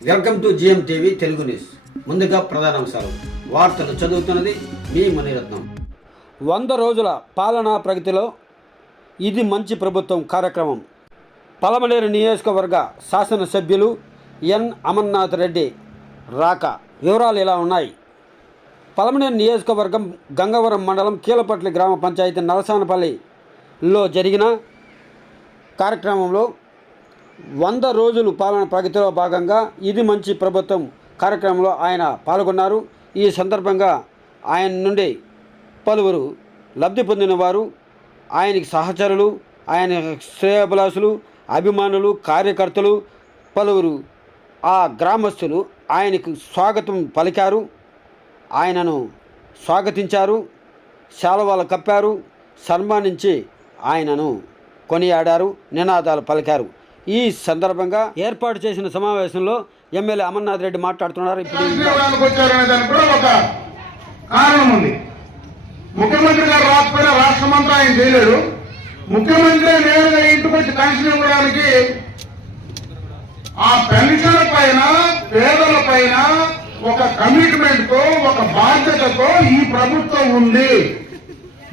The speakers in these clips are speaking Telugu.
Welcome to GM TV Telugu news. ముందుగా ప్రధానాంశాలు వార్తలు చదువుతున్నది మీ మణిరత్నం వంద రోజుల పాలనా ప్రగతిలో ఇది మంచి ప్రభుత్వం కార్యక్రమం. పలమనేరు నియోజకవర్గ శాసనసభ్యులు ఎన్ అమర్నాథ్ రెడ్డి రాక వివరాలు ఇలా ఉన్నాయి. పలమనేరు నియోజకవర్గం గంగవరం మండలం కీలపట్లి గ్రామ పంచాయతీ నరసానపల్లిలో జరిగిన కార్యక్రమంలో వంద రోజులు పాలన ప్రగతిలో భాగంగా ఇది మంచి ప్రభుత్వం కార్యక్రమంలో ఆయన పాల్గొన్నారు. ఈ సందర్భంగా ఆయన నుండి పలువురు లబ్ధి పొందిన వారు ఆయనకి సహచరులు ఆయన శ్రేయభిలాసులు అభిమానులు కార్యకర్తలు పలువురు ఆ గ్రామస్తులు ఆయనకు స్వాగతం పలికారు. ఆయనను స్వాగతించారు శాలువాలు కప్పారు సన్మానించి ఆయనను కొనియాడారు నినాదాలు పలికారు. ఈ సందర్భంగా ఏర్పాటు చేసిన సమావేశంలో ఎమ్మెల్యే అమర్నాథ్ రెడ్డి మాట్లాడుతున్నారు. ఇప్పుడు వచ్చారనే దానికి కూడా ఒక కారణం ఉంది. ముఖ్యమంత్రి గారు రాకపోయినా రాష్ట్రం అంతా ఆయన చేయలేడు ముఖ్యమంత్రి నేరుగా ఇంటికి వచ్చి పెన్షన్ ఇవ్వడానికి ఆ పెన్షన్ పైన పేదల పైన ఒక కమిట్మెంట్తో ఒక బాధ్యతతో ఈ ప్రభుత్వం ఉంది.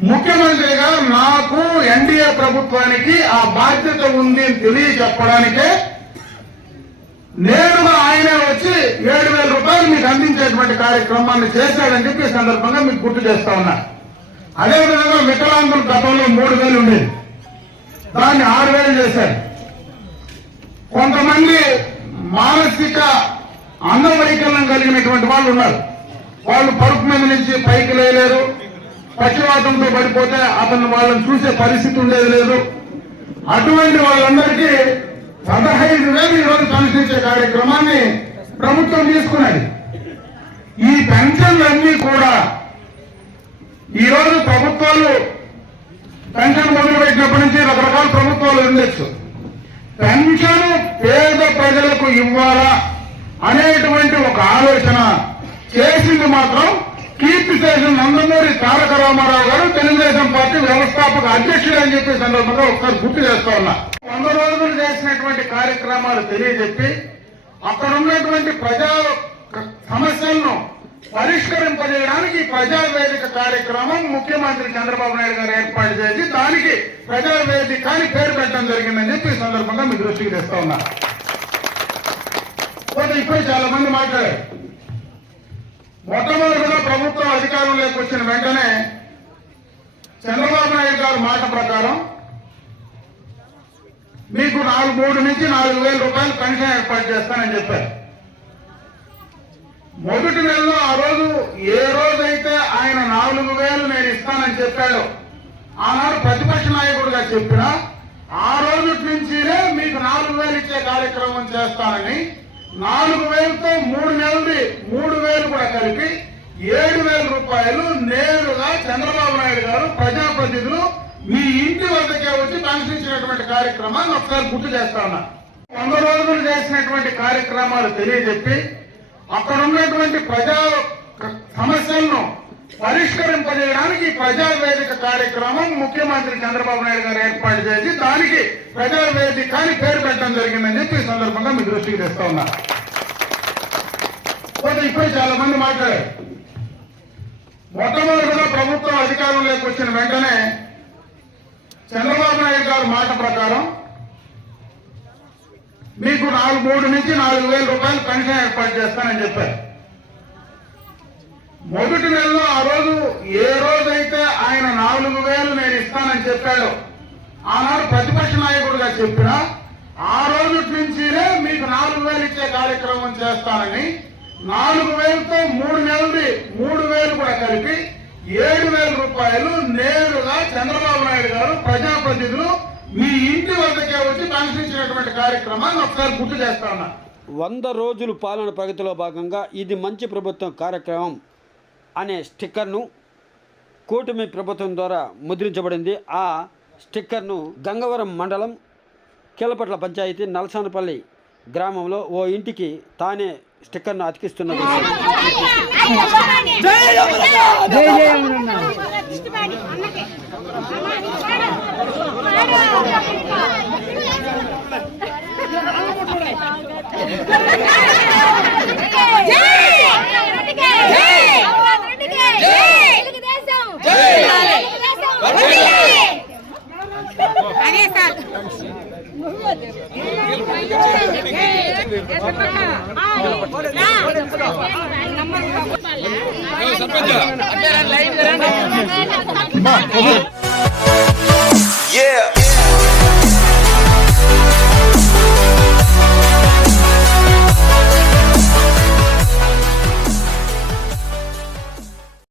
ముఖ్యమంత్రిగా నాకు ఎన్డీఏ ప్రభుత్వానికి ఆ బాధ్యత ఉంది అని తెలియజెప్పడానికే నేరుగా ఆయనే వచ్చి ఏడు వేల రూపాయలు మీకు అందించేటువంటి కార్యక్రమాన్ని చేశాడని చెప్పి ఈ సందర్భంగా మీకు గుర్తు చేస్తా ఉన్నా. అదేవిధంగా వికలాంగులు గతంలో మూడు వేలు ఉండేది. దాన్ని ఆరు వేలు చేశారు. కొంతమంది మానసిక అన్నవైకల్యం కలిగినటువంటి వాళ్ళు ఉన్నారు. వాళ్ళు పరుపు మీద నుంచి పైకి లేలేరు. పక్షవాతంతో పడిపోతే అతను వాళ్ళని చూసే పరిస్థితి ఉండేది లేదు. అటువంటి వాళ్ళందరికీ పదహైదు వేలు ఈరోజు పెన్షన్ కార్యక్రమాన్ని ప్రభుత్వం తీసుకున్నది. ఈ పెన్షన్లన్నీ కూడా ఈరోజు ప్రభుత్వాలు పెన్షన్ మొదలుపెట్టినప్పటి నుంచి రకరకాల ప్రభుత్వాలు ఉండొచ్చు పెన్షన్ పేద ప్రజలకు ఇవ్వాలా అనేటువంటి ఒక ఆలోచన చేసింది మాత్రం కీర్తి శేషన్ నందమూరి తారక రామారావు గారు తెలుగుదేశం పార్టీ వ్యవస్థాపక అధ్యక్షుడు అని చెప్పి సందర్భంగా ఒకసారి గుర్తు చేస్తా ఉన్నా. వంద రోజులు చేసినటువంటి కార్యక్రమాలు తెలియజెప్పి అక్కడ ఉన్నటువంటి ప్రజా సమస్యలను పరిష్కరింపజేయడానికి ఈ ప్రజా కార్యక్రమం ముఖ్యమంత్రి చంద్రబాబు నాయుడు గారు ఏర్పాటు చేసి దానికి ప్రజావేదిక అని పేరు పెట్టడం జరిగిందని చెప్పి ఈ సందర్భంగా మీ దృష్టికి తెస్తా ఉన్నా. ఇప్పుడు ఇప్పుడే చాలా మంది మాట్లాడారు. మొట్టమొదటిగా ప్రభుత్వం అధికారంలోకి వచ్చిన వెంటనే చంద్రబాబు నాయుడు గారు మాట ప్రకారం మీకు నాలుగు మూడు నుంచి నాలుగు వేల రూపాయలు పెన్షన్ ఏర్పాటు చేస్తానని చెప్పారు. మొదటి నెలలో ఆ రోజు ఏ రోజైతే ఆయన నాలుగు వేలు నేను ఇస్తానని చెప్పాడో ఆనాడు ప్రతిపక్ష నాయకుడిగా చెప్పినా ఆ రోజు నుంచినే మీకు నాలుగు వేలు ఇచ్చే కార్యక్రమం చేస్తానని నాలుగు వేలతో మూడు నెలలు మూడు వేలు కూడా కలిపి ఏడు వేల రూపాయలు నేరుగా చంద్రబాబు నాయుడు గారు ప్రజాప్రతినిధులు మీ ఇంటి వద్దకే వచ్చి పెన్షన్ కార్యక్రమాన్ని ఒకసారి గుర్తు చేస్తా ఉన్నా. వంద రోజులు చేసినటువంటి కార్యక్రమాలు తెలియజెప్పి అక్కడ ఉన్నటువంటి ప్రజా సమస్యలను పరిష్కరింపజేయడానికి ప్రజావేదిక కార్యక్రమం ముఖ్యమంత్రి చంద్రబాబు నాయుడు గారు ఏర్పాటు చేసి దానికి ప్రజావేదిక అని పేరు పెట్టడం జరిగిందని చెప్పి ఈ సందర్భంగా మీ దృష్టికి తెస్తా ఉన్నా. ఇప్పుడు ఇప్పుడే చాలా మంది మాట్లాడారు. మొట్టమొదటిగా ప్రభుత్వం అధికారంలోకి వచ్చిన వెంటనే చంద్రబాబు నాయుడు గారు మాట ప్రకారం మీకు నాలుగు మూడు నుంచి నాలుగు వేల రూపాయలు పెన్షన్ ఏర్పాటు చేస్తానని చెప్పారు. మొదటి నెలలో ఆ రోజు ఏ రోజైతే ఆయన నాలుగు వేలు నేను ఇస్తానని చెప్పాడో ఆనాడు ప్రతిపక్ష నాయకుడుగా చెప్పినా ఆ రోజు నుంచినే మీకు నాలుగు వేలు ఇచ్చే కార్యక్రమం చేస్తానని నాలుగు వేలతో మూడు నెలది మూడు వేలు కూడా కలిపి ఏడు వేల రూపాయలు నేరుగా చంద్రబాబు నాయుడు గారు ప్రజాప్రతినిధులు మీ ఇంటి వద్దకే వచ్చి పెన్షన్ కార్యక్రమాన్ని ఒకసారి గుర్తు చేస్తా ఉన్నా. వంద రోజులు పాలన ప్రగతిలో భాగంగా ఇది మంచి ప్రభుత్వం కార్యక్రమం. అనే స్టిక్కర్ను కూటమి ప్రభుత్వం ద్వారా ముద్రించబడింది. ఆ స్టిక్కర్ను గంగవరం మండలం కీలపట్ల పంచాయతీ నల్సానపల్లి గ్రామంలో ఓ ఇంటికి తానే స్టిక్కర్ను అతికిస్తున్నది. అన్నకే నంబర్